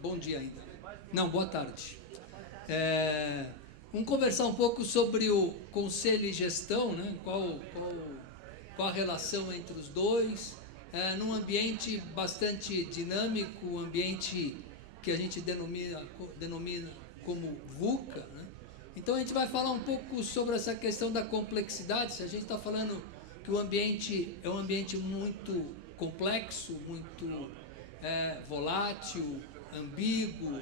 Bom dia ainda. Não, boa tarde. Vamos conversar um pouco sobre o conselho e gestão, né? Qual a relação entre os dois, num ambiente bastante dinâmico, um ambiente que a gente denomina como VUCA, né? Então a gente vai falar um pouco sobre essa questão da complexidade. Se a gente está falando que o ambiente é um ambiente muito complexo, muito volátil, ambíguo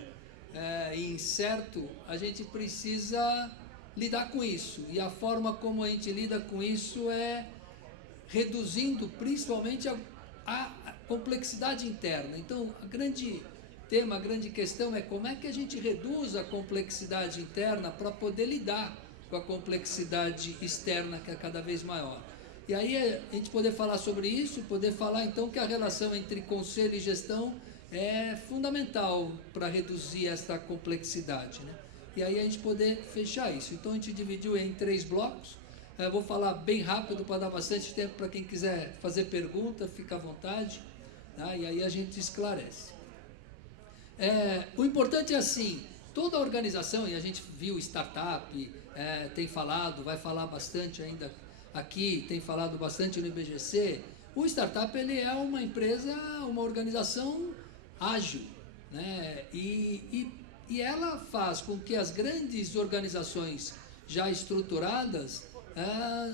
e incerto, a gente precisa lidar com isso. E a forma como a gente lida com isso é reduzindo principalmente a complexidade interna. Então, a grande questão é como é que a gente reduz a complexidade interna para poder lidar com a complexidade externa, que é cada vez maior. E aí a gente poder falar sobre isso, poder falar então que a relação entre conselho e gestão é fundamental para reduzir essa complexidade, né? E aí a gente poder fechar isso. Então a gente dividiu em 3 blocos. Eu vou falar bem rápido para dar bastante tempo para quem quiser fazer pergunta, fica à vontade, tá? E aí a gente esclarece. O importante é assim, toda a organização, e a gente viu startup, tem falado, vai falar bastante ainda aqui, tem falado bastante no IBGC, o startup ele é uma empresa, uma organização ágil, né? E ela faz com que as grandes organizações já estruturadas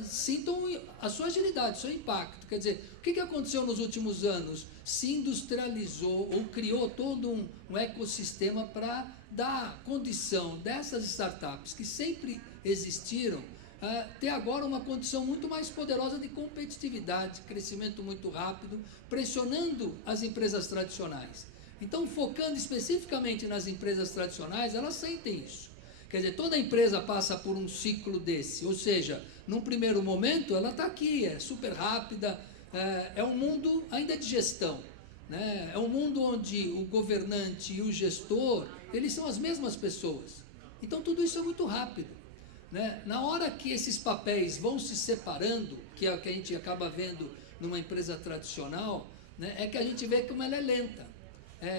sintam a sua agilidade, o seu impacto. Quer dizer, o que aconteceu nos últimos anos? Se industrializou ou criou todo um ecossistema para dar condição dessas startups que sempre existiram, ter agora uma condição muito mais poderosa de competitividade, crescimento muito rápido, pressionando as empresas tradicionais. Então, focando especificamente nas empresas tradicionais, elas sentem isso. Quer dizer, toda empresa passa por um ciclo desse, ou seja, num primeiro momento ela está aqui, é super rápida, é um mundo ainda de gestão, né? É um mundo onde o governante e o gestor, eles são as mesmas pessoas. Então tudo isso é muito rápido, né? Na hora que esses papéis vão se separando, que é o que a gente acaba vendo numa empresa tradicional, né, é que a gente vê como ela é lenta.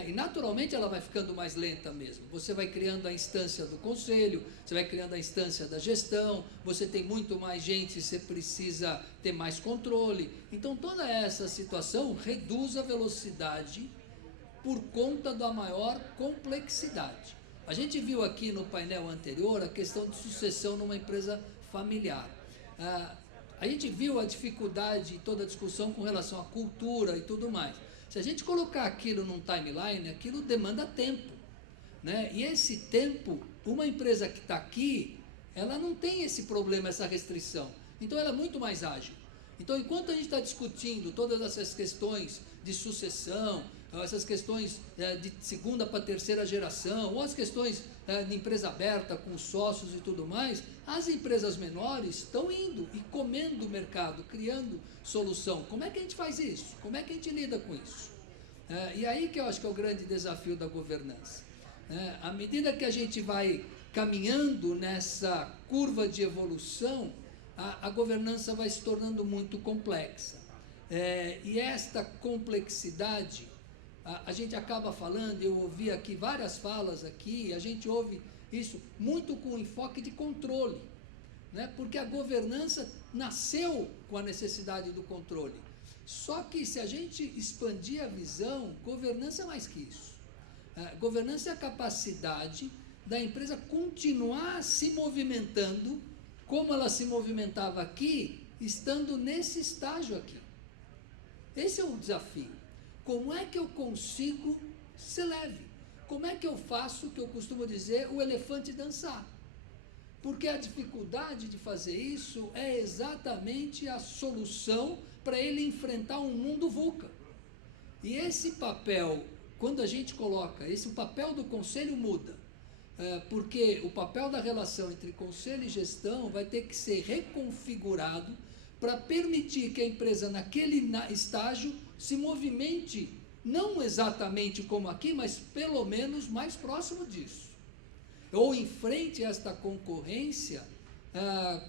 E naturalmente ela vai ficando mais lenta mesmo. Você vai criando a instância do conselho, você vai criando a instância da gestão, você tem muito mais gente, você precisa ter mais controle. Então toda essa situação reduz a velocidade por conta da maior complexidade. A gente viu aqui no painel anterior a questão de sucessão numa empresa familiar. A gente viu a dificuldade e toda a discussão com relação à cultura e tudo mais. Se a gente colocar aquilo num timeline, aquilo demanda tempo, né? E esse tempo, uma empresa que está aqui, ela não tem esse problema, essa restrição. Então ela é muito mais ágil. Então, enquanto a gente está discutindo todas essas questões de sucessão, essas questões de segunda para terceira geração, ou as questões de empresa aberta com sócios e tudo mais, as empresas menores estão indo e comendo o mercado, criando solução. Como é que a gente faz isso? Como é que a gente lida com isso? E aí que eu acho que é o grande desafio da governança. À medida que a gente vai caminhando nessa curva de evolução, a governança vai se tornando muito complexa. E esta complexidade, a gente acaba falando, eu ouvi aqui várias falas aqui, a gente ouve isso muito com enfoque de controle, né? Porque a governança nasceu com a necessidade do controle. Só que se a gente expandir a visão, governança é mais que isso. Governança é a capacidade da empresa continuar se movimentando como ela se movimentava aqui, estando nesse estágio aqui. Esse é o desafio. Como é que eu consigo ser leve? Como é que eu faço o que eu costumo dizer, o elefante dançar? Porque a dificuldade de fazer isso é exatamente a solução para ele enfrentar um mundo VUCA. E esse papel, quando a gente coloca, o papel do conselho muda. Porque o papel da relação entre conselho e gestão vai ter que ser reconfigurado para permitir que a empresa naquele estágio se movimente, não exatamente como aqui, mas pelo menos mais próximo disso. Ou enfrente esta concorrência,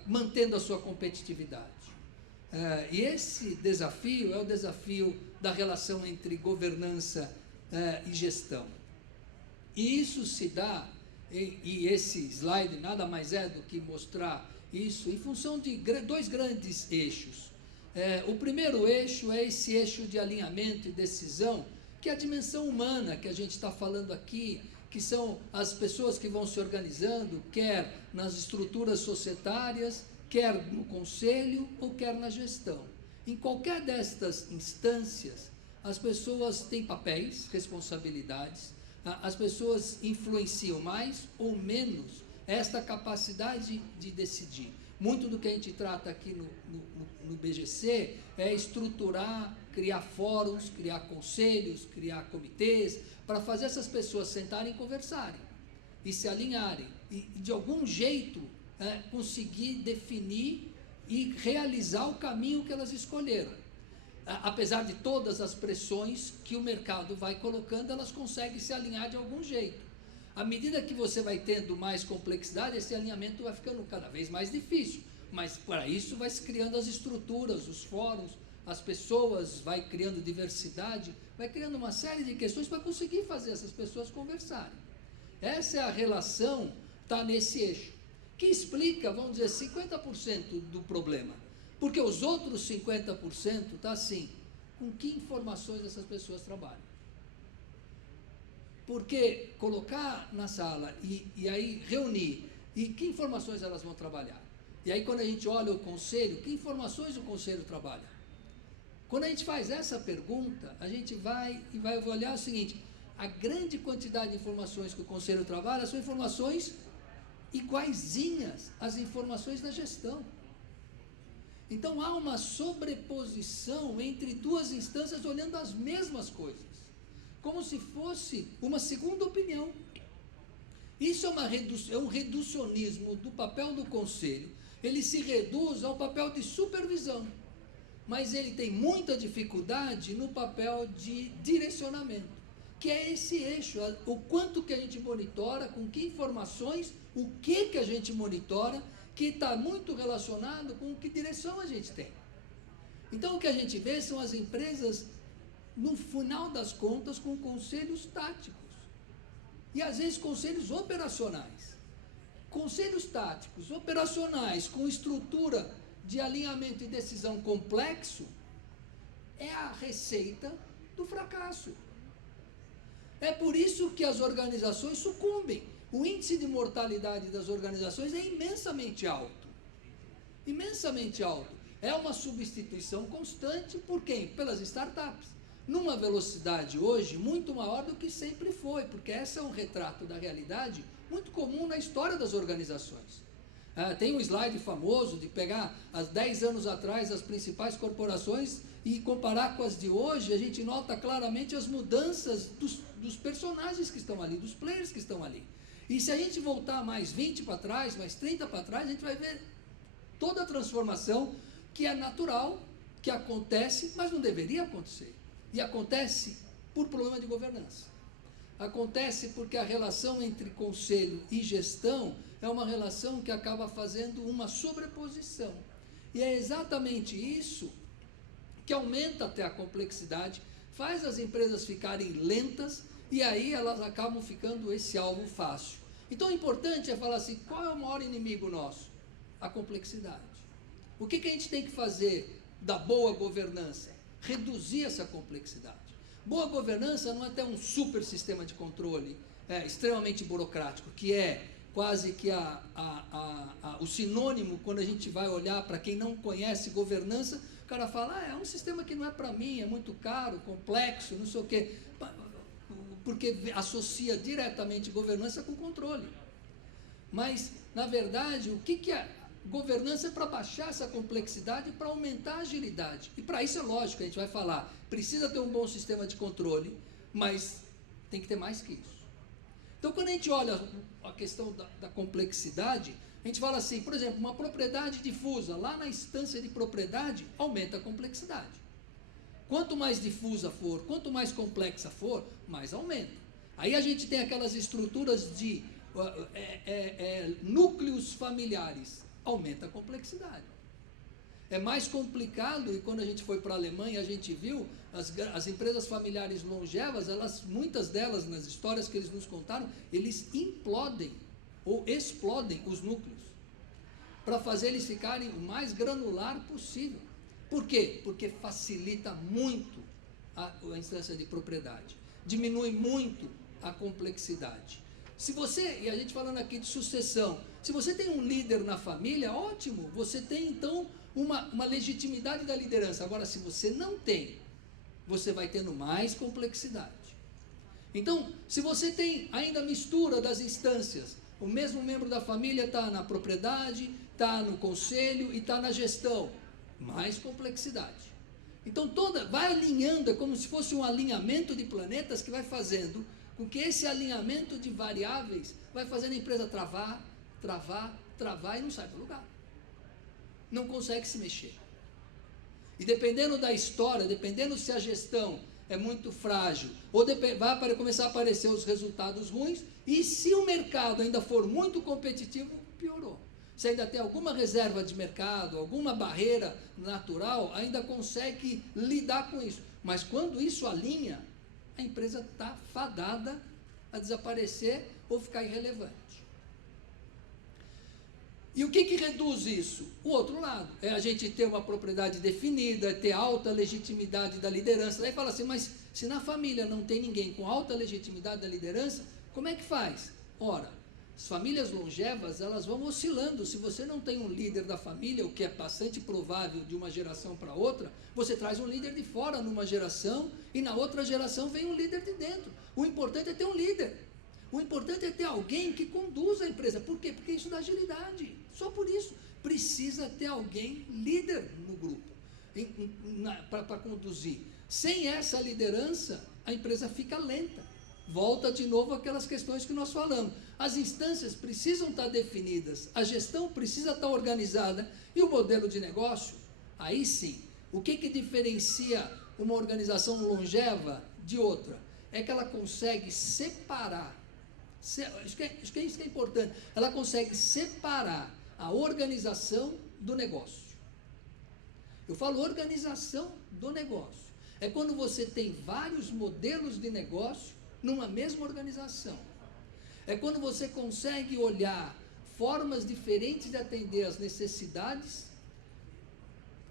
mantendo a sua competitividade. E esse desafio é o desafio da relação entre governança e gestão. E isso se dá, e esse slide nada mais é do que mostrar isso, em função de dois grandes eixos. O primeiro eixo é esse eixo de alinhamento e decisão, que é a dimensão humana que a gente está falando aqui, que são as pessoas que vão se organizando, quer nas estruturas societárias, quer no conselho ou quer na gestão. Em qualquer destas instâncias, as pessoas têm papéis, responsabilidades, as pessoas influenciam mais ou menos esta capacidade de decidir. Muito do que a gente trata aqui no BGC é estruturar, criar fóruns, criar conselhos, criar comitês, para fazer essas pessoas sentarem e conversarem, e se alinharem, e de algum jeito conseguir definir e realizar o caminho que elas escolheram. Apesar de todas as pressões que o mercado vai colocando, elas conseguem se alinhar de algum jeito. À medida que você vai tendo mais complexidade, esse alinhamento vai ficando cada vez mais difícil, mas para isso vai se criando as estruturas, os fóruns, as pessoas, vai criando diversidade, vai criando uma série de questões para conseguir fazer essas pessoas conversarem. Essa é a relação, está nesse eixo, que explica, vamos dizer, 50% do problema, porque os outros 50% está assim, com que informações essas pessoas trabalham. Porque colocar na sala e aí reunir, e que informações elas vão trabalhar? E aí quando a gente olha o conselho, que informações o conselho trabalha? Quando a gente faz essa pergunta, a gente vai olhar o seguinte, a grande quantidade de informações que o conselho trabalha são informações iguaizinhas às informações da gestão. Então há uma sobreposição entre duas instâncias olhando as mesmas coisas, como se fosse uma segunda opinião. Isso é um reducionismo do papel do conselho. Ele se reduz ao papel de supervisão, mas ele tem muita dificuldade no papel de direcionamento, que é esse eixo, o quanto que a gente monitora, com que informações, o que a gente monitora, que está muito relacionado com que direção a gente tem. Então o que a gente vê são as empresas, no final das contas, com conselhos táticos, e às vezes conselhos operacionais. Conselhos táticos, operacionais, com estrutura de alinhamento e decisão complexo, é a receita do fracasso. É por isso que as organizações sucumbem. O índice de mortalidade das organizações é imensamente alto. Imensamente alto. É uma substituição constante por quem? Pelas startups. Numa velocidade hoje muito maior do que sempre foi, porque esse é um retrato da realidade muito comum na história das organizações. Tem um slide famoso de pegar, há 10 anos atrás, as principais corporações e comparar com as de hoje, a gente nota claramente as mudanças dos personagens que estão ali, dos players que estão ali. E se a gente voltar mais 20 para trás, mais 30 para trás, a gente vai ver toda a transformação que é natural, que acontece, mas não deveria acontecer. E acontece por problema de governança. Acontece porque a relação entre conselho e gestão é uma relação que acaba fazendo uma sobreposição. E é exatamente isso que aumenta até a complexidade, faz as empresas ficarem lentas e aí elas acabam ficando esse alvo fácil. Então o importante é falar assim, qual é o maior inimigo nosso? A complexidade. O que a gente tem que fazer da boa governança? Reduzir essa complexidade. Boa governança não é ter um super sistema de controle extremamente burocrático, que é quase que o sinônimo, quando a gente vai olhar para quem não conhece governança, o cara fala, é um sistema que não é para mim, é muito caro, complexo, não sei o quê, porque associa diretamente governança com controle. Mas, na verdade, o que é governança? É para baixar essa complexidade, para aumentar a agilidade. E para isso é lógico, a gente vai falar, precisa ter um bom sistema de controle, mas tem que ter mais que isso. Então, quando a gente olha a questão da complexidade, a gente fala assim, por exemplo, uma propriedade difusa, lá na instância de propriedade, aumenta a complexidade. Quanto mais difusa for, quanto mais complexa for, mais aumenta. Aí a gente tem aquelas estruturas de núcleos familiares, aumenta a complexidade. É mais complicado, e quando a gente foi para a Alemanha, a gente viu as empresas familiares longevas, muitas delas, nas histórias que eles nos contaram, eles implodem ou explodem os núcleos para fazer eles ficarem o mais granular possível. Por quê? Porque facilita muito a instância de propriedade, diminui muito a complexidade. Se você, e a gente falando aqui de sucessão, se você tem um líder na família, ótimo, você tem então uma legitimidade da liderança. Agora, se você não tem, você vai tendo mais complexidade. Então, se você tem ainda a mistura das instâncias, o mesmo membro da família está na propriedade, está no conselho e está na gestão, mais complexidade. Então, vai alinhando, é como se fosse um alinhamento de planetas que vai fazendo com que esse alinhamento de variáveis vai fazendo a empresa travar e não sai do lugar. Não consegue se mexer. E dependendo da história, dependendo se a gestão é muito frágil, ou vai começar a aparecer os resultados ruins, e se o mercado ainda for muito competitivo, piorou. Se ainda tem alguma reserva de mercado, alguma barreira natural, ainda consegue lidar com isso. Mas quando isso alinha, a empresa está fadada a desaparecer ou ficar irrelevante. E o que reduz isso? O outro lado, é a gente ter uma propriedade definida, ter alta legitimidade da liderança. Daí fala assim, mas se na família não tem ninguém com alta legitimidade da liderança, como é que faz? Ora, as famílias longevas, elas vão oscilando. Se você não tem um líder da família, o que é bastante provável de uma geração para outra, você traz um líder de fora numa geração e na outra geração vem um líder de dentro. O importante é ter um líder. O importante é ter alguém que conduza a empresa. Por quê? Porque isso dá agilidade. Só por isso. Precisa ter alguém líder no grupo para conduzir. Sem essa liderança, a empresa fica lenta. Volta de novo aquelas questões que nós falamos. As instâncias precisam estar definidas, a gestão precisa estar organizada e o modelo de negócio, aí sim. O que diferencia uma organização longeva de outra? É que ela consegue separar, isso que é importante, ela consegue separar a organização do negócio. Eu falo organização do negócio. É quando você tem vários modelos de negócio numa mesma organização. É quando você consegue olhar formas diferentes de atender às necessidades,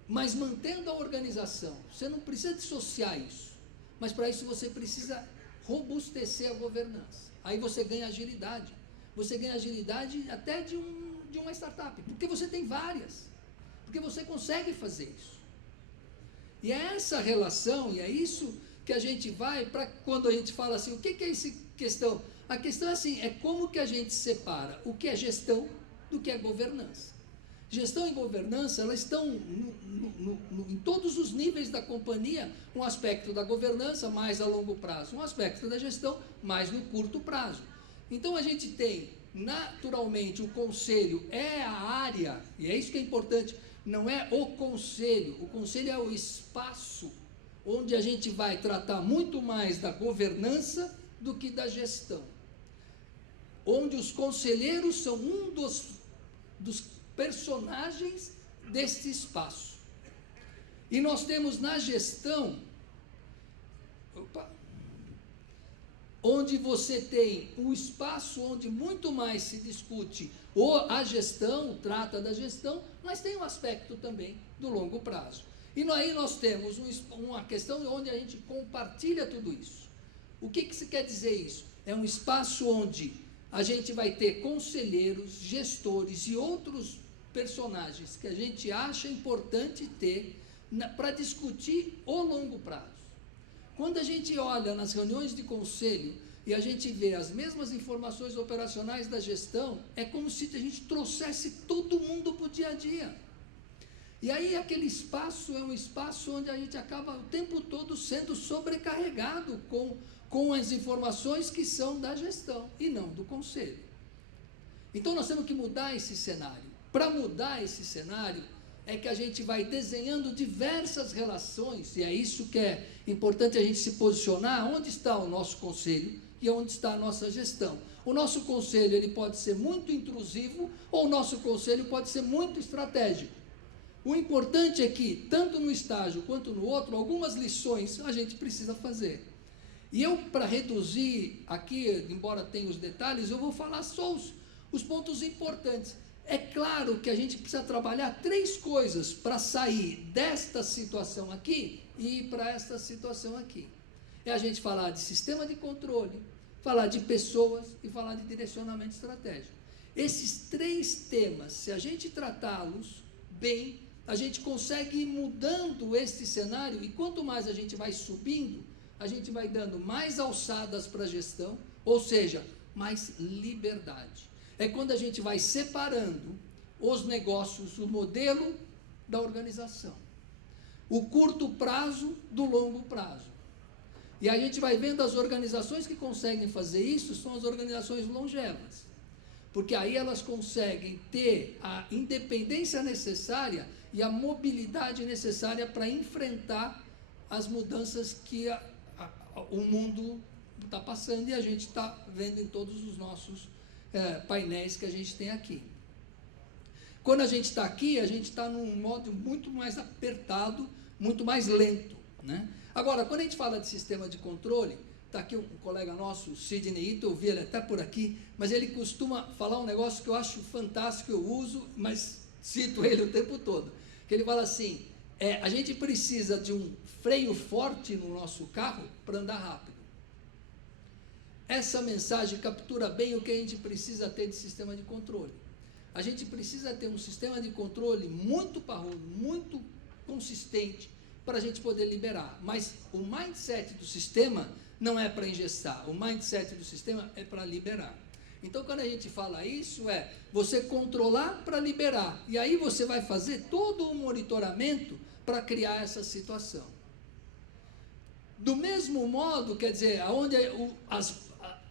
mas mantendo a organização. Você não precisa dissociar isso, mas para isso você precisa robustecer a governança. Aí você ganha agilidade. Você ganha agilidade até de uma startup, porque você tem várias, porque você consegue fazer isso. E é essa relação, e é isso que a gente vai para quando a gente fala assim, o que é essa questão? A questão é assim, é como que a gente separa o que é gestão do que é governança. Gestão e governança, elas estão em todos os níveis da companhia, um aspecto da governança mais a longo prazo, um aspecto da gestão mais no curto prazo. Então a gente tem, naturalmente, o conselho é a área, e é isso que é importante, não é o conselho é o espaço onde a gente vai tratar muito mais da governança do que da gestão. Onde os conselheiros são um dos personagens deste espaço. E nós temos na gestão, onde você tem um espaço onde muito mais se discute a gestão, trata da gestão, mas tem um aspecto também do longo prazo. E aí nós temos uma questão onde a gente compartilha tudo isso. O que se quer dizer isso? É um espaço onde a gente vai ter conselheiros, gestores e outros personagens que a gente acha importante ter para discutir o longo prazo. Quando a gente olha nas reuniões de conselho e a gente vê as mesmas informações operacionais da gestão, é como se a gente trouxesse todo mundo para o dia a dia. E aí aquele espaço é um espaço onde a gente acaba o tempo todo sendo sobrecarregado com as informações que são da gestão e não do conselho. Então nós temos que mudar esse cenário. Para mudar esse cenário é que a gente vai desenhando diversas relações, e é isso que é importante a gente se posicionar, onde está o nosso conselho e onde está a nossa gestão. O nosso conselho ele pode ser muito intrusivo ou o nosso conselho pode ser muito estratégico. O importante é que, tanto no estágio quanto no outro, algumas lições a gente precisa fazer. E eu, para reduzir aqui, embora tenha os detalhes, eu vou falar só os pontos importantes. É claro que a gente precisa trabalhar 3 coisas para sair desta situação aqui e ir para esta situação aqui. É a gente falar de sistema de controle, falar de pessoas e falar de direcionamento estratégico. Esses 3 temas, se a gente tratá-los bem, a gente consegue ir mudando este cenário, e quanto mais a gente vai subindo, a gente vai dando mais alçadas para a gestão, ou seja, mais liberdade. É quando a gente vai separando os negócios, o modelo da organização, o curto prazo do longo prazo. E a gente vai vendo as organizações que conseguem fazer isso, são as organizações longevas, porque aí elas conseguem ter a independência necessária e a mobilidade necessária para enfrentar as mudanças que o mundo está passando, e a gente está vendo em todos os nossos painéis que a gente tem aqui. Quando a gente está aqui, a gente está num modo muito mais apertado, muito mais lento, né? Agora, quando a gente fala de sistema de controle, está aqui um colega nosso, o Sidney Ito, eu vi ele até por aqui, mas ele costuma falar um negócio que eu acho fantástico, eu uso, mas cito ele o tempo todo, que ele fala assim, a gente precisa de um freio forte no nosso carro para andar rápido. Essa mensagem captura bem o que a gente precisa ter de sistema de controle. A gente precisa ter um sistema de controle muito parrudo, muito consistente, para a gente poder liberar. Mas o mindset do sistema não é para engessar, o mindset do sistema é para liberar. Então, quando a gente fala isso, você controlar para liberar. E aí você vai fazer todo o monitoramento para criar essa situação. Do mesmo modo, quer dizer, aonde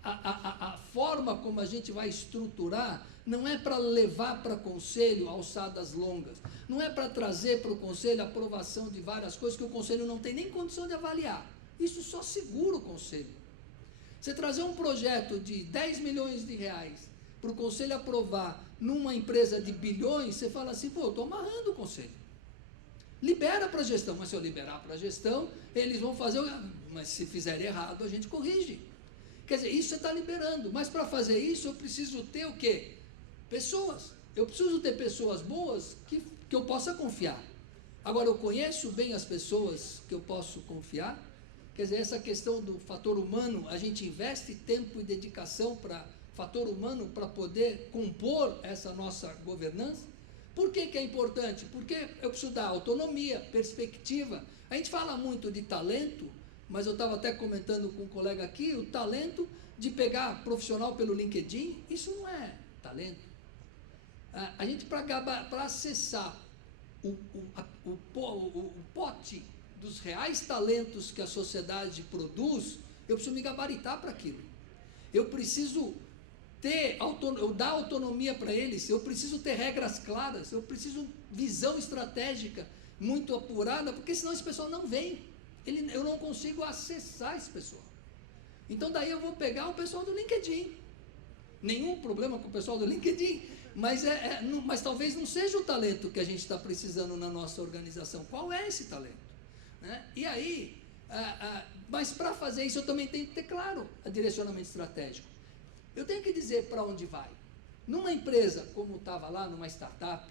a forma como a gente vai estruturar não é para levar para conselho alçadas longas, não é para trazer para o conselho a aprovação de várias coisas que o conselho não tem nem condição de avaliar. Isso só segura o conselho. Você trazer um projeto de 10 milhões de reais para o conselho aprovar numa empresa de bilhões, você fala assim, pô, eu estou amarrando o conselho. Libera para a gestão, mas se eu liberar para a gestão, eles vão fazer, mas se fizerem errado, a gente corrige. Quer dizer, isso você está liberando, mas para fazer isso eu preciso ter o quê? Pessoas. Eu preciso ter pessoas boas que eu possa confiar. Agora, eu conheço bem as pessoas que eu posso confiar. Quer dizer, essa questão do fator humano, a gente investe tempo e dedicação para fator humano para poder compor essa nossa governança. Por que é importante? Porque eu preciso dar autonomia, perspectiva. A gente fala muito de talento, mas eu estava até comentando com um colega aqui, o talento de pegar profissional pelo LinkedIn, isso não é talento. A gente, para acessar o pote dos reais talentos que a sociedade produz, eu preciso me gabaritar para aquilo. Eu preciso dar autonomia para eles, eu preciso ter regras claras, eu preciso visão estratégica muito apurada, porque senão esse pessoal não vem. Eu não consigo acessar esse pessoal. Então daí eu vou pegar o pessoal do LinkedIn. Nenhum problema com o pessoal do LinkedIn, mas talvez não seja o talento que a gente está precisando na nossa organização. Qual é esse talento? Né? E aí, mas para fazer isso eu também tenho que ter claro o direcionamento estratégico. Eu tenho que dizer para onde vai. Numa empresa, como estava lá, numa startup,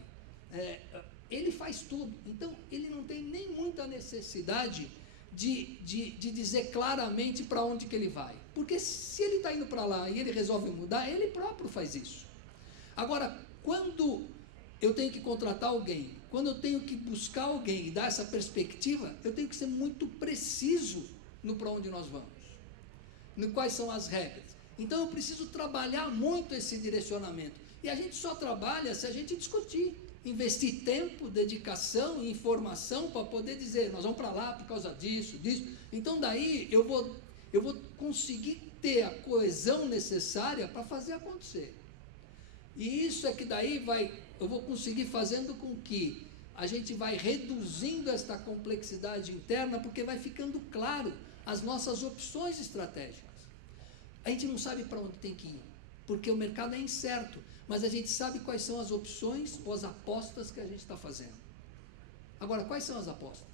ele faz tudo. Então, ele não tem nem muita necessidade de dizer claramente para onde que ele vai. Porque se ele está indo para lá e ele resolve mudar, ele próprio faz isso. Agora, quando eu tenho que contratar alguém, quando eu tenho que buscar alguém e dar essa perspectiva, eu tenho que ser muito preciso no para onde nós vamos, no quais são as regras. Então eu preciso trabalhar muito esse direcionamento. E a gente só trabalha se a gente discutir, investir tempo, dedicação e informação para poder dizer, nós vamos para lá por causa disso. Então daí eu vou conseguir ter a coesão necessária para fazer acontecer. E isso é que daí eu vou conseguir fazendo com que a gente vai reduzindo esta complexidade interna, porque vai ficando claro as nossas opções estratégicas. A gente não sabe para onde tem que ir, porque o mercado é incerto, mas a gente sabe quais são as opções ou as apostas que a gente está fazendo. Agora, quais são as apostas?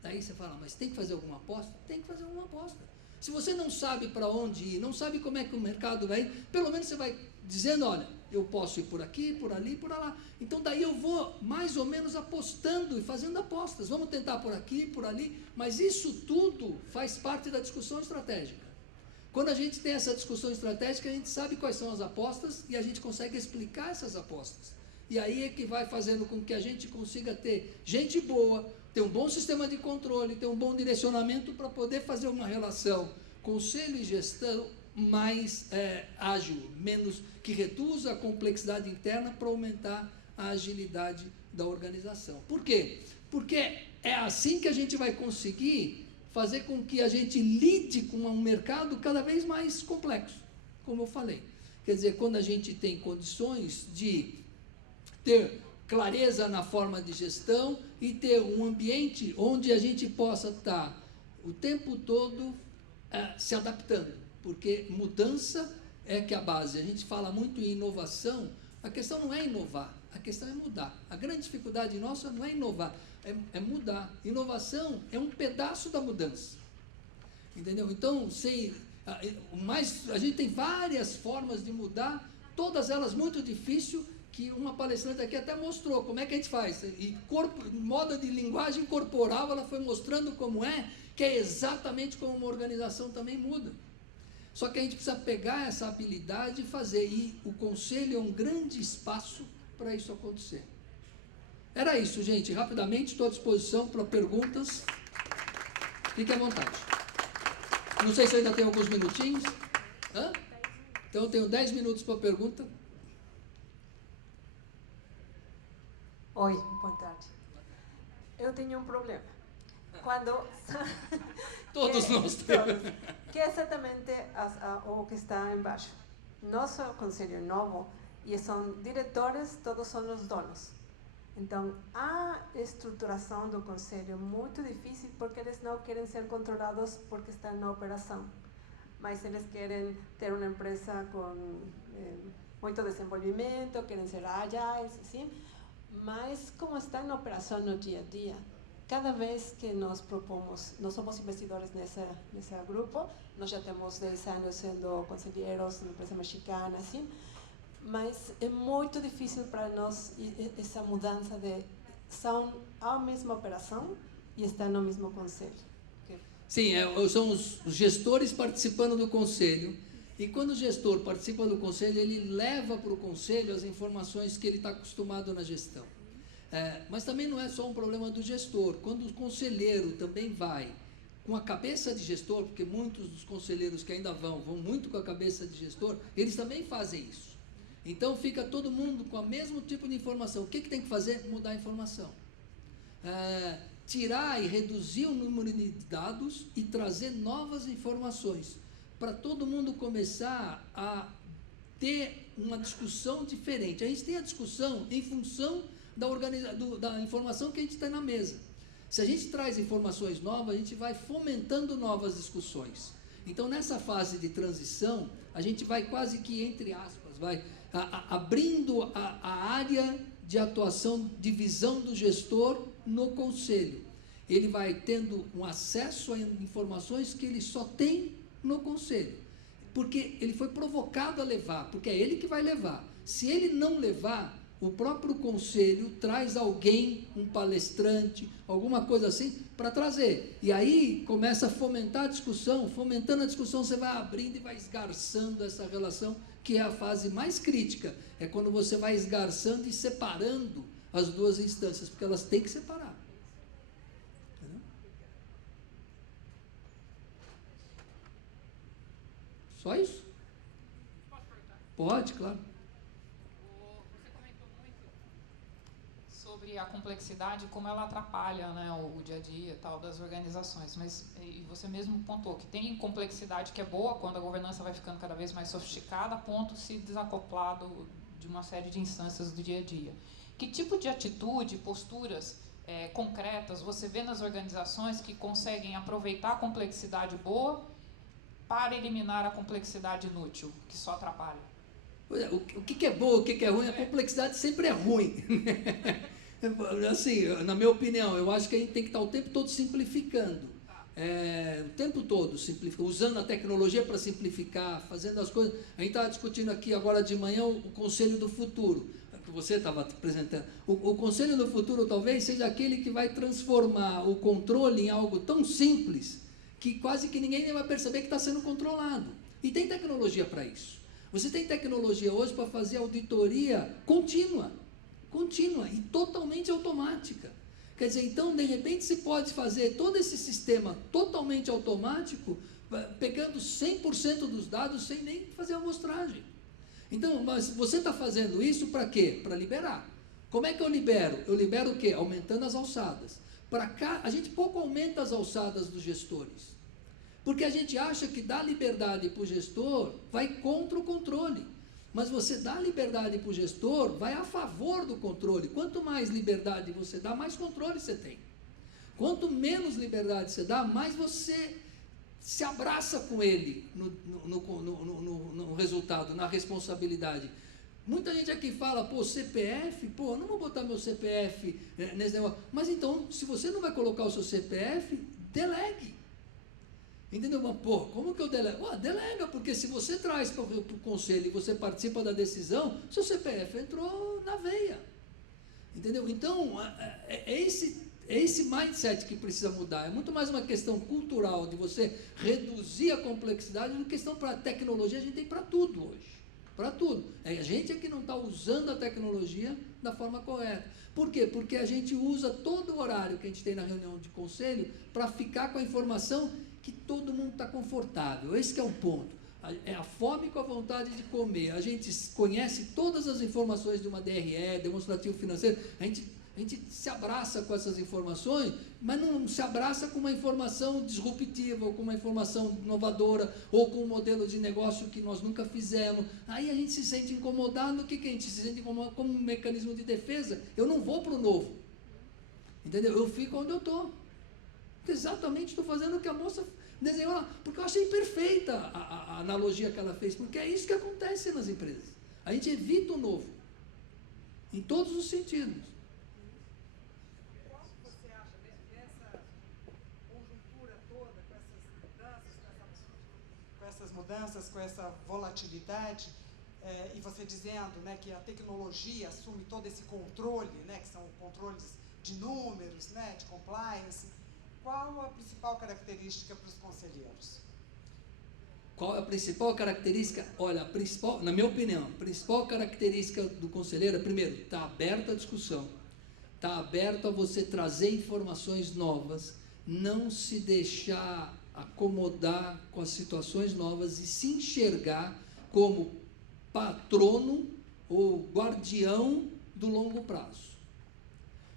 Daí você fala, mas tem que fazer alguma aposta? Tem que fazer alguma aposta. Se você não sabe para onde ir, não sabe como é que o mercado vai ir, pelo menos você vai dizendo, olha, eu posso ir por aqui, por ali, por lá. Então daí eu vou mais ou menos apostando e fazendo apostas. Vamos tentar por aqui, por ali, mas isso tudo faz parte da discussão estratégica. Quando a gente tem essa discussão estratégica, a gente sabe quais são as apostas e a gente consegue explicar essas apostas. E aí é que vai fazendo com que a gente consiga ter gente boa, ter um bom sistema de controle, ter um bom direcionamento para poder fazer uma relação conselho e gestão mais ágil, menos, que reduza a complexidade interna para aumentar a agilidade da organização. Por quê? Porque é assim que a gente vai conseguir fazer com que a gente lide com um mercado cada vez mais complexo, como eu falei. Quer dizer, quando a gente tem condições de ter clareza na forma de gestão e ter um ambiente onde a gente possa estar o tempo todo se adaptando, porque mudança é que é a base. A gente fala muito em inovação, a questão não é inovar, a questão é mudar. A grande dificuldade nossa não é inovar, é mudar. Inovação é um pedaço da mudança, entendeu? Então, a gente tem várias formas de mudar, todas elas muito difíceis, que uma palestrante aqui até mostrou como é que a gente faz, e modo de linguagem corporal, ela foi mostrando como que é exatamente como uma organização também muda. Só que a gente precisa pegar essa habilidade e fazer, e o conselho é um grande espaço para isso acontecer. Era isso, gente, rapidamente, estou à disposição para perguntas, fique à vontade. Não sei se ainda tem alguns minutinhos. Então eu tenho 10 minutos para pergunta. Oi, boa tarde. Eu tenho um problema. Quando... Todos nós temos. Que é exatamente o que está embaixo. Nosso conselho novo, e são diretores, todos são os donos. Então, a estruturação do conselho é muito difícil, porque eles não querem ser controlados porque estão na operação. Mas eles querem ter uma empresa com muito desenvolvimento, querem ser agiles, assim. Mas, como está na operação no dia a dia, cada vez que nós propomos, nós somos investidores nesse grupo, nós já temos 10 anos sendo conselheiros na empresa mexicana, assim, mas é muito difícil para nós essa mudança são a mesma operação e estão no mesmo conselho. Sim, são os gestores participando do conselho, e quando o gestor participa do conselho, ele leva para o conselho as informações que ele está acostumado na gestão. Mas também não é só um problema do gestor. Quando o conselheiro também vai com a cabeça de gestor, porque muitos dos conselheiros que ainda vão muito com a cabeça de gestor, eles também fazem isso. Então fica todo mundo com o mesmo tipo de informação. O que tem que fazer? Mudar a informação. Tirar e reduzir o número de dados e trazer novas informações, para todo mundo começar a ter uma discussão diferente. A gente tem a discussão em função da informação que a gente tem na mesa. Se a gente traz informações novas, a gente vai fomentando novas discussões. Então, nessa fase de transição, a gente vai quase que, entre aspas, vai abrindo a área de atuação, de visão do gestor no conselho. Ele vai tendo um acesso a informações que ele só tem no conselho, porque ele foi provocado a levar, porque é ele que vai levar. Se ele não levar, o próprio conselho traz alguém, um palestrante, alguma coisa assim, para trazer. E aí começa a fomentar a discussão, fomentando a discussão, você vai abrindo e vai esgarçando essa relação, que é a fase mais crítica. É quando você vai esgarçando e separando as duas instâncias, porque elas têm que separar. Entendeu? Só isso? Posso perguntar? Pode, claro. Você comentou muito sobre a complexidade, como ela atrapalha, né, o dia a dia e tal das organizações, mas e você mesmo pontuou que tem complexidade que é boa quando a governança vai ficando cada vez mais sofisticada, a ponto de se desacoplar de uma série de instâncias do dia a dia. Que tipo de atitude, posturas concretas você vê nas organizações que conseguem aproveitar a complexidade boa para eliminar a complexidade inútil, que só atrapalha? O que é bom, o que é ruim, a complexidade sempre é ruim. Assim, na minha opinião, eu acho que a gente tem que estar o tempo todo simplificando. O tempo todo simplificando, usando a tecnologia para simplificar, fazendo as coisas. A gente estava discutindo aqui agora de manhã o Conselho do Futuro, que você estava apresentando. O Conselho do Futuro talvez seja aquele que vai transformar o controle em algo tão simples que quase que ninguém vai perceber que está sendo controlado. E tem tecnologia para isso. Você tem tecnologia hoje para fazer auditoria contínua e totalmente automática. Quer dizer, então, de repente, se pode fazer todo esse sistema totalmente automático, pegando 100% dos dados sem nem fazer amostragem. Então, mas você está fazendo isso para quê? Para liberar. Como é que eu libero? Eu libero o quê? Aumentando as alçadas. Para cá, a gente pouco aumenta as alçadas dos gestores. Porque a gente acha que dar liberdade para o gestor vai contra o controle. Mas você dá liberdade para o gestor, vai a favor do controle. Quanto mais liberdade você dá, mais controle você tem. Quanto menos liberdade você dá, mais você se abraça com ele no resultado, na responsabilidade. Muita gente aqui fala, pô, CPF, pô, não vou botar meu CPF nesse negócio. Mas então, se você não vai colocar o seu CPF, delegue. Entendeu? Mas, pô, como que eu delego? Delega, porque se você traz para o conselho e você participa da decisão, seu CPF entrou na veia. Entendeu? Então, é esse mindset que precisa mudar. É muito mais uma questão cultural de você reduzir a complexidade do que questão para a tecnologia. A gente tem para tudo hoje. Para tudo. A gente é que não está usando a tecnologia da forma correta. Por quê? Porque a gente usa todo o horário que a gente tem na reunião de conselho para ficar com a informação que todo mundo está confortável. Esse que é o ponto. É a fome com a vontade de comer. A gente conhece todas as informações de uma DRE, demonstrativo financeiro, a gente se abraça com essas informações, mas não se abraça com uma informação disruptiva, ou com uma informação inovadora, ou com um modelo de negócio que nós nunca fizemos. Aí a gente se sente incomodado. O que a gente se sente incomodado? Como um mecanismo de defesa. Eu não vou para o novo. Entendeu? Eu fico onde eu estou. Exatamente, estou fazendo o que a moça desenhou lá, porque eu achei perfeita a analogia que ela fez, porque é isso que acontece nas empresas. A gente evita o novo, em todos os sentidos. Qual você acha dessa conjuntura toda, com essas mudanças, com essa volatilidade, e você dizendo, né, que a tecnologia assume todo esse controle, né, que são controles de números, né, de compliance. Qual a principal característica para os conselheiros? Qual é a principal característica? Olha, na minha opinião, a principal característica do conselheiro é, primeiro, está aberto à discussão, está aberto a você trazer informações novas, não se deixar acomodar com as situações novas e se enxergar como patrono ou guardião do longo prazo.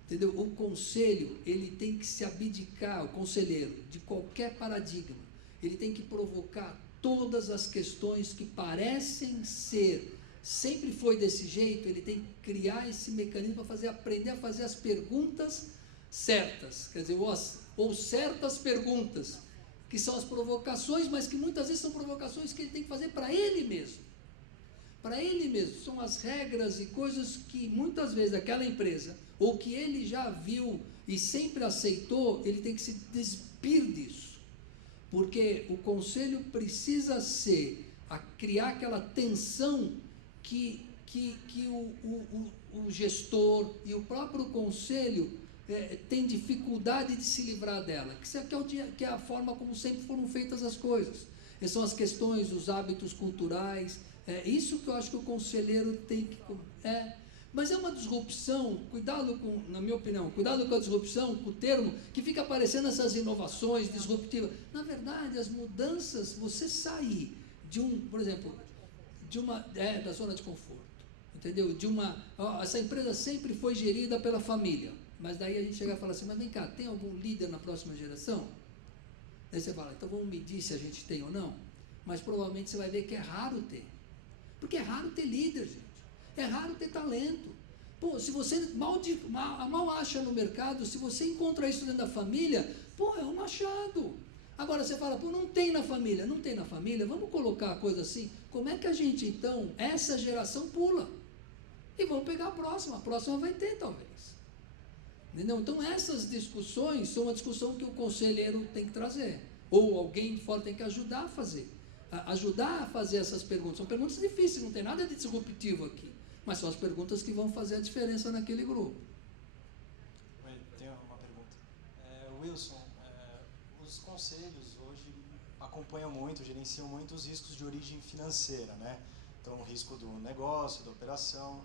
Entendeu? O conselho, ele tem que se abdicar, o conselheiro, de qualquer paradigma. Ele tem que provocar todas as questões que parecem ser, sempre foi desse jeito, ele tem que criar esse mecanismo para aprender a fazer as perguntas certas, quer dizer, ou certas perguntas, que são as provocações, mas que muitas vezes são provocações que ele tem que fazer para ele mesmo. Para ele mesmo, são as regras e coisas que muitas vezes aquela empresa, ou que ele já viu e sempre aceitou, ele tem que se despir disso. Porque o conselho precisa criar aquela tensão que o gestor e o próprio conselho tem dificuldade de se livrar dela, que é a forma como sempre foram feitas as coisas. Essas são as questões, os hábitos culturais. É isso que eu acho que o conselheiro tem que... Mas é uma disrupção, na minha opinião, cuidado com a disrupção, com o termo, que fica aparecendo essas inovações disruptivas. Na verdade, as mudanças, você sair por exemplo, da zona de conforto, entendeu? Essa empresa sempre foi gerida pela família, mas daí a gente chega e fala assim, mas vem cá, tem algum líder na próxima geração? Daí você fala, então vamos medir se a gente tem ou não, mas provavelmente você vai ver que é raro ter. Porque é raro ter líder, gente. É raro ter talento. Pô, se você mal acha no mercado, se você encontra isso dentro da família, pô, é um achado. Agora você fala, pô, não tem na família. Não tem na família, vamos colocar a coisa assim. Como é que a gente, então, essa geração pula? E vamos pegar a próxima vai ter, talvez. Entendeu? Então, essas discussões são uma discussão que o conselheiro tem que trazer, ou alguém de fora tem que ajudar a fazer. Ajudar a fazer essas perguntas. São perguntas difíceis, não tem nada de disruptivo aqui, mas são as perguntas que vão fazer a diferença naquele grupo. Oi, tenho uma pergunta. Wilson, os conselhos hoje acompanham muito, gerenciam muito os riscos de origem financeira, né? Então, o risco do negócio, da operação,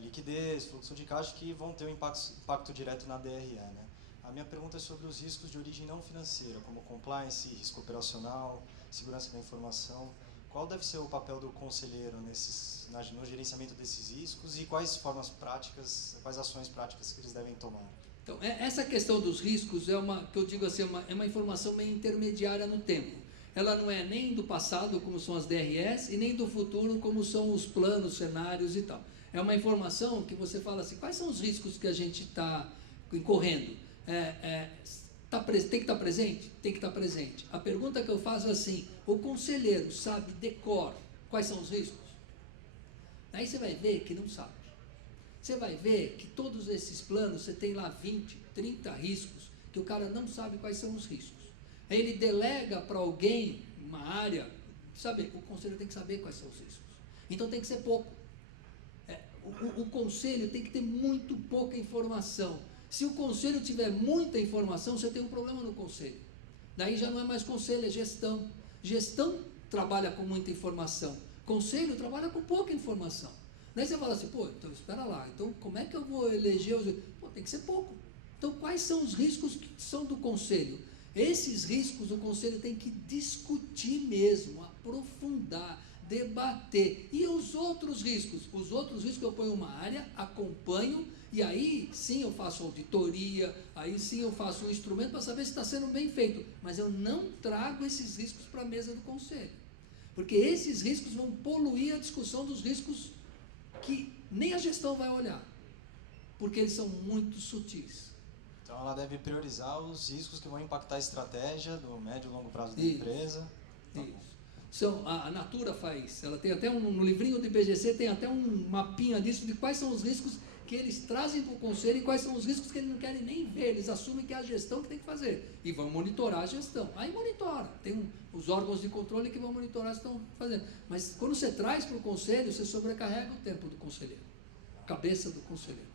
liquidez, fluxo de caixa, que vão ter um impacto direto na DRE, né? A minha pergunta é sobre os riscos de origem não financeira, como compliance, risco operacional, segurança da informação. Qual deve ser o papel do conselheiro no gerenciamento desses riscos e quais formas práticas, quais ações práticas que eles devem tomar? Então, essa questão dos riscos é uma, que eu digo assim, é uma informação meio intermediária no tempo. Ela não é nem do passado, como são as DRS, e nem do futuro, como são os planos, cenários e tal. É uma informação que você fala assim, quais são os riscos que a gente está incorrendo? Tem que estar presente? Tem que estar presente. A pergunta que eu faço é assim, o conselheiro sabe de cor quais são os riscos? Aí você vai ver que não sabe. Você vai ver que todos esses planos, você tem lá 20, 30 riscos, que o cara não sabe quais são os riscos. Aí ele delega para alguém, uma área, sabe, o conselho tem que saber quais são os riscos. Então tem que ser pouco. O conselho tem que ter muito pouca informação. Se o conselho tiver muita informação, você tem um problema no conselho. Daí já não é mais conselho, é gestão. Gestão trabalha com muita informação. Conselho trabalha com pouca informação. Daí você fala assim, pô, então espera lá, então como é que eu vou eleger os... Pô, tem que ser pouco. Então quais são os riscos que são do conselho? Esses riscos o conselho tem que discutir mesmo, aprofundar, debater. E os outros riscos? Os outros riscos eu ponho uma área, acompanho, e aí sim eu faço auditoria, aí sim eu faço um instrumento para saber se está sendo bem feito. Mas eu não trago esses riscos para a mesa do conselho. Porque esses riscos vão poluir a discussão dos riscos que nem a gestão vai olhar. Porque eles são muito sutis. Então, ela deve priorizar os riscos que vão impactar a estratégia do médio e longo prazo da Isso. empresa. Isso. A Natura faz, ela tem até no livrinho do IBGC, tem até um mapinha disso de quais são os riscos que eles trazem para o conselho e quais são os riscos que eles não querem nem ver, eles assumem que é a gestão que tem que fazer, e vão monitorar a gestão, aí monitora, tem os órgãos de controle que vão monitorar o que estão fazendo, mas quando você traz para o conselho, você sobrecarrega o tempo do conselheiro, cabeça do conselheiro.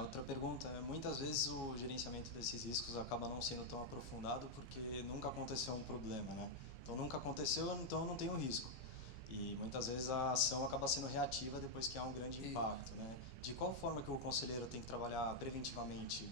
Outra pergunta, muitas vezes o gerenciamento desses riscos acaba não sendo tão aprofundado porque nunca aconteceu um problema, né? Então nunca aconteceu, então não tem o risco. E muitas vezes a ação acaba sendo reativa depois que há um grande impacto, né? De qual forma que o conselheiro tem que trabalhar preventivamente,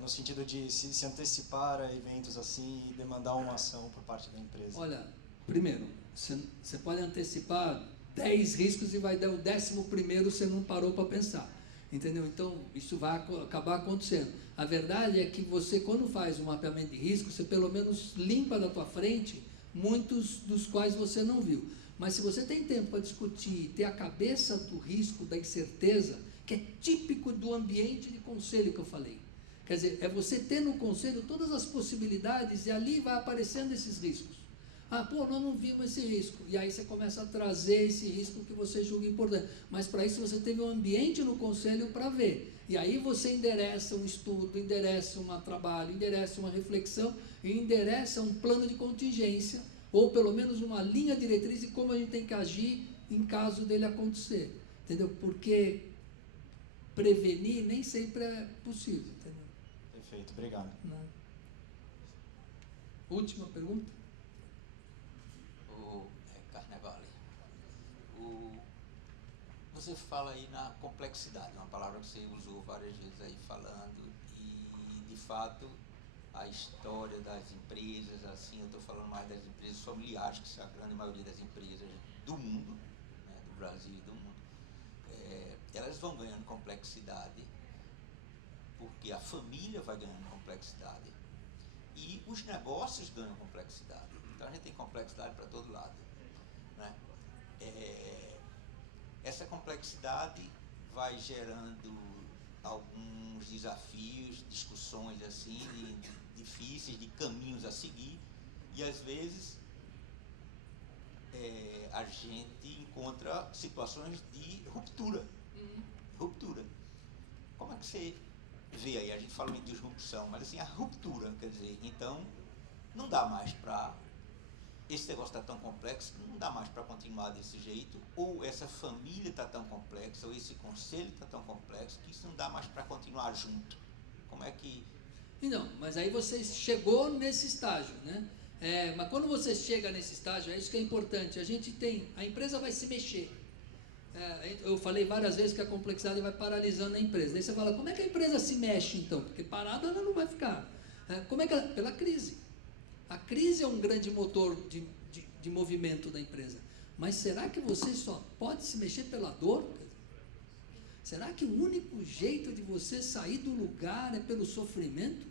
no sentido de se antecipar a eventos assim e demandar uma ação por parte da empresa? Olha, primeiro, você pode antecipar 10 riscos e vai dar o 11º, você não parou para pensar. Entendeu? Então, isso vai acabar acontecendo. A verdade é que você, quando faz um mapeamento de risco, você pelo menos limpa da tua frente muitos dos quais você não viu. Mas se você tem tempo para discutir, ter a cabeça do risco, da incerteza, que é típico do ambiente de conselho que eu falei. Quer dizer, é você ter no conselho todas as possibilidades e ali vai aparecendo esses riscos. Nós não vimos esse risco. E aí você começa a trazer esse risco que você julga importante. Mas para isso você teve um ambiente no conselho para ver. E aí você endereça um estudo, endereça um trabalho, endereça uma reflexão e endereça um plano de contingência, ou pelo menos uma linha diretriz de como a gente tem que agir em caso dele acontecer. Entendeu? Porque prevenir nem sempre é possível. Entendeu? Perfeito, obrigado. Última pergunta? Carnevale. Você fala aí na complexidade, uma palavra que você usou várias vezes aí falando, e de fato a história das empresas, assim, eu estou falando mais das empresas familiares, que são a grande maioria das empresas do mundo, né, do Brasil e do mundo, elas vão ganhando complexidade, porque a família vai ganhando complexidade e os negócios ganham complexidade. Então a gente tem complexidade para todo lado, né? Essa complexidade vai gerando alguns desafios, discussões assim, difíceis, de caminhos a seguir, e às vezes a gente encontra situações de ruptura. Ruptura. Como é que você ver aí, a gente fala em disrupção, mas assim, a ruptura, quer dizer, então, não dá mais para, esse negócio está tão complexo, não dá mais para continuar desse jeito, ou essa família está tão complexa, ou esse conselho está tão complexo, que isso não dá mais para continuar junto. Como é que... Não, mas aí você chegou nesse estágio, né? Mas quando você chega nesse estágio, é isso que é importante, a empresa vai se mexer. Eu falei várias vezes que a complexidade vai paralisando a empresa. Daí você fala, como é que a empresa se mexe então? Porque parada ela não vai ficar. Como é que pela crise. A crise é um grande motor de movimento da empresa. Mas será que você só pode se mexer pela dor? Será que o único jeito de você sair do lugar é pelo sofrimento?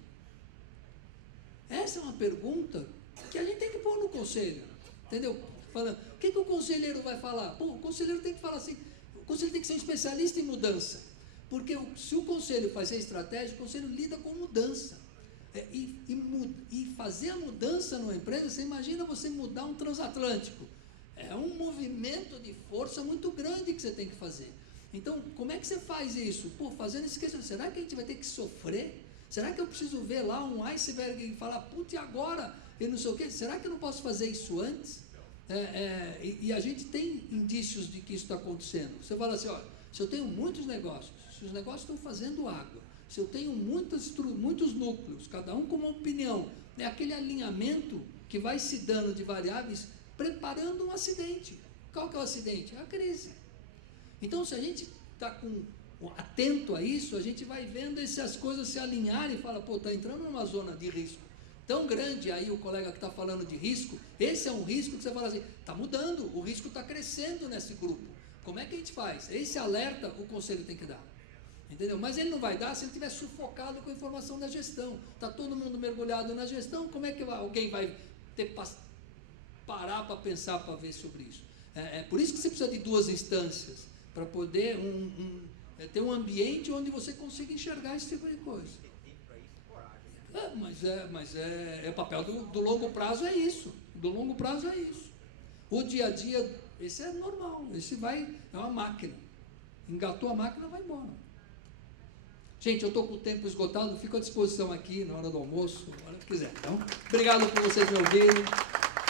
Essa é uma pergunta que a gente tem que pôr no conselho. Entendeu? Falando, o que o conselheiro vai falar? Pô, o conselheiro tem que falar assim, o conselheiro tem que ser um especialista em mudança. Porque se o conselho fazer estratégia, o conselho lida com mudança. E fazer a mudança numa empresa, você imagina você mudar um transatlântico. É um movimento de força muito grande que você tem que fazer. Então, como é que você faz isso? Pô, fazendo esse questionamento, será que a gente vai ter que sofrer? Será que eu preciso ver lá um iceberg e falar, putz, e agora? E não sei o quê? Será que eu não posso fazer isso antes? E a gente tem indícios de que isso está acontecendo. Você fala assim, olha, se eu tenho muitos negócios, se os negócios estão fazendo água, se eu tenho muitos núcleos, cada um com uma opinião, é aquele alinhamento que vai se dando de variáveis, preparando um acidente. Qual que é o acidente? É a crise. Então, se a gente está atento a isso, a gente vai vendo essas coisas se alinharem e fala, pô, está entrando numa zona de risco tão grande, aí o colega que está falando de risco, esse é um risco que você fala assim, está mudando, o risco está crescendo nesse grupo. Como é que a gente faz? Esse alerta o conselho tem que dar. Entendeu? Mas ele não vai dar se ele estiver sufocado com a informação da gestão. Está todo mundo mergulhado na gestão, como é que alguém vai ter que parar para pensar, para ver sobre isso? Por isso que você precisa de duas instâncias, para poder ter um ambiente onde você consiga enxergar esse tipo de coisa. Mas o papel do longo prazo é isso. Do longo prazo é isso. O dia a dia, esse é normal, é uma máquina. Engatou a máquina, vai embora. Gente, eu estou com o tempo esgotado, fico à disposição aqui na hora do almoço, na hora que quiser. Então, obrigado por vocês me ouvirem.